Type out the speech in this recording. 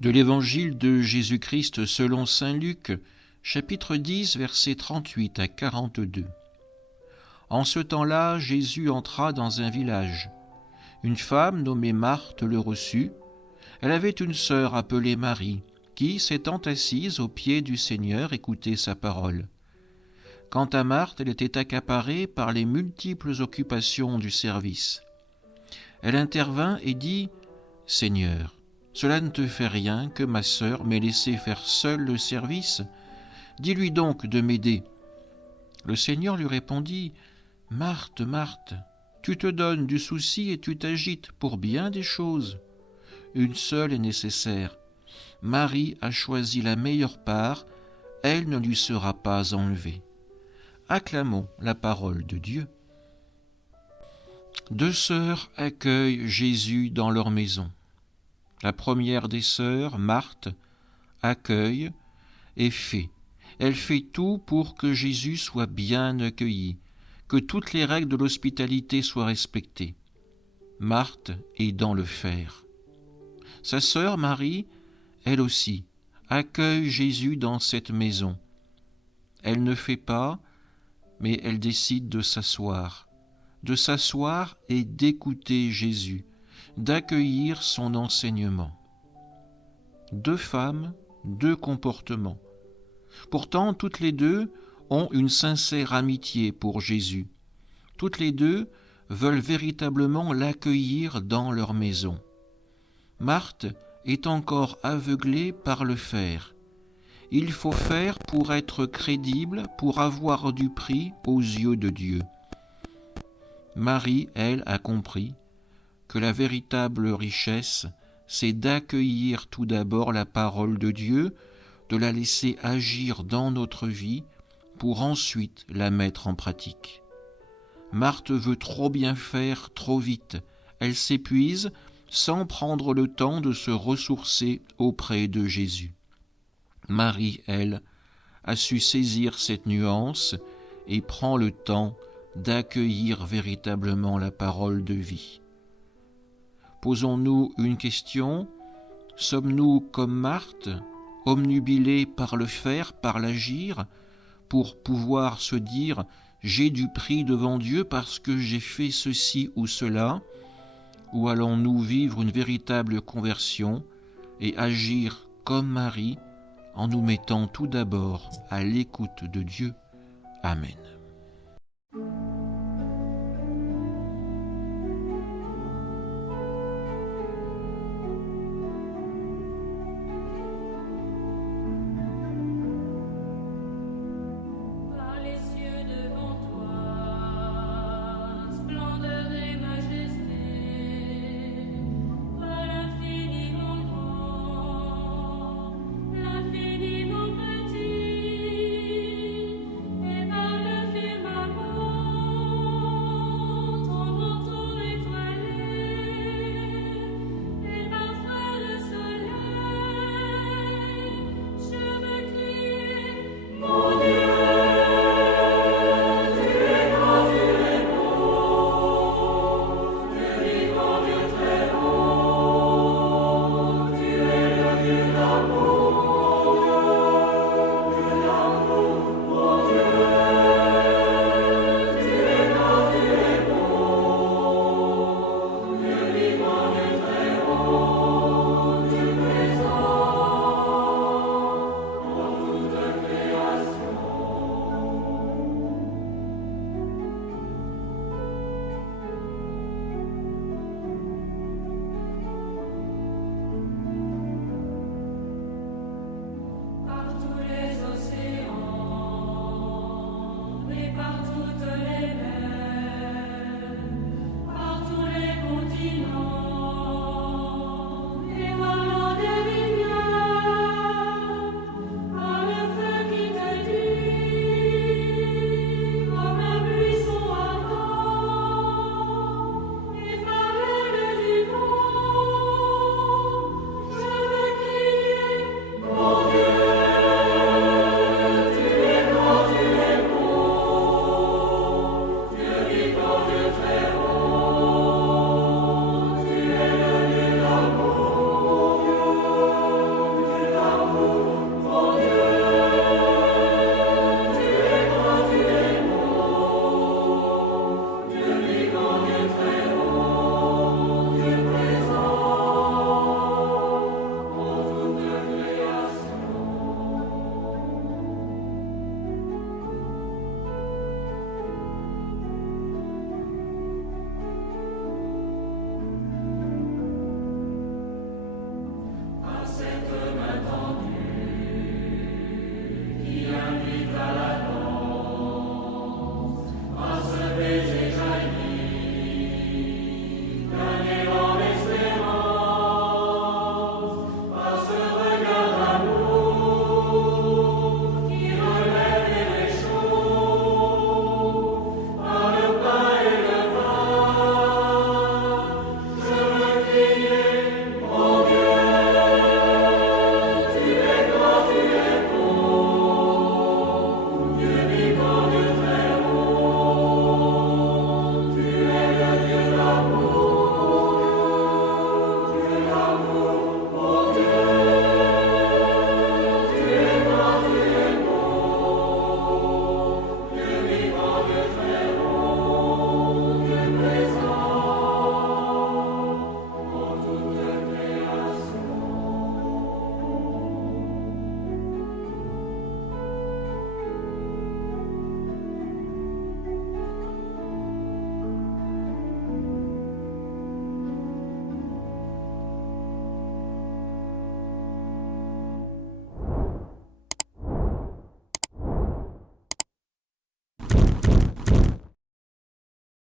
De l'Évangile de Jésus-Christ selon saint Luc, chapitre 10, versets 38 à 42. En ce temps-là, Jésus entra dans un village. Une femme nommée Marthe le reçut. Elle avait une sœur appelée Marie, qui, s'étant assise aux pieds du Seigneur, écoutait sa parole. Quant à Marthe, elle était accaparée par les multiples occupations du service. Elle intervint et dit « Seigneur, cela ne te fait rien que ma sœur m'ait laissé faire seule le service. Dis-lui donc de m'aider. » Le Seigneur lui répondit « Marthe, Marthe, tu te donnes du souci et tu t'agites pour bien des choses. Une seule est nécessaire. Marie a choisi la meilleure part, elle ne lui sera pas enlevée. » Acclamons la parole de Dieu. Deux sœurs accueillent Jésus dans leur maison. La première des sœurs, Marthe, accueille et fait. Elle fait tout pour que Jésus soit bien accueilli, que toutes les règles de l'hospitalité soient respectées. Marthe est dans le faire. Sa sœur Marie, elle aussi, accueille Jésus dans cette maison. Elle ne fait pas, mais elle décide de s'asseoir et d'écouter Jésus, d'accueillir son enseignement. Deux femmes, deux comportements. Pourtant, toutes les deux ont une sincère amitié pour Jésus. Toutes les deux veulent véritablement l'accueillir dans leur maison. Marthe est encore aveuglée par le faire. Il faut faire pour être crédible, pour avoir du prix aux yeux de Dieu. Marie, elle, a compris que la véritable richesse, c'est d'accueillir tout d'abord la parole de Dieu, de la laisser agir dans notre vie, pour ensuite la mettre en pratique. Marthe veut trop bien faire, trop vite. Elle s'épuise sans prendre le temps de se ressourcer auprès de Jésus. Marie, elle, a su saisir cette nuance et prend le temps d'accueillir véritablement la parole de vie. Posons-nous une question. Sommes-nous comme Marthe, omnubilés par le faire, par l'agir, pour pouvoir se dire « j'ai du prix devant Dieu parce que j'ai fait ceci ou cela » ou allons-nous vivre une véritable conversion et agir comme Marie en nous mettant tout d'abord à l'écoute de Dieu? Amen.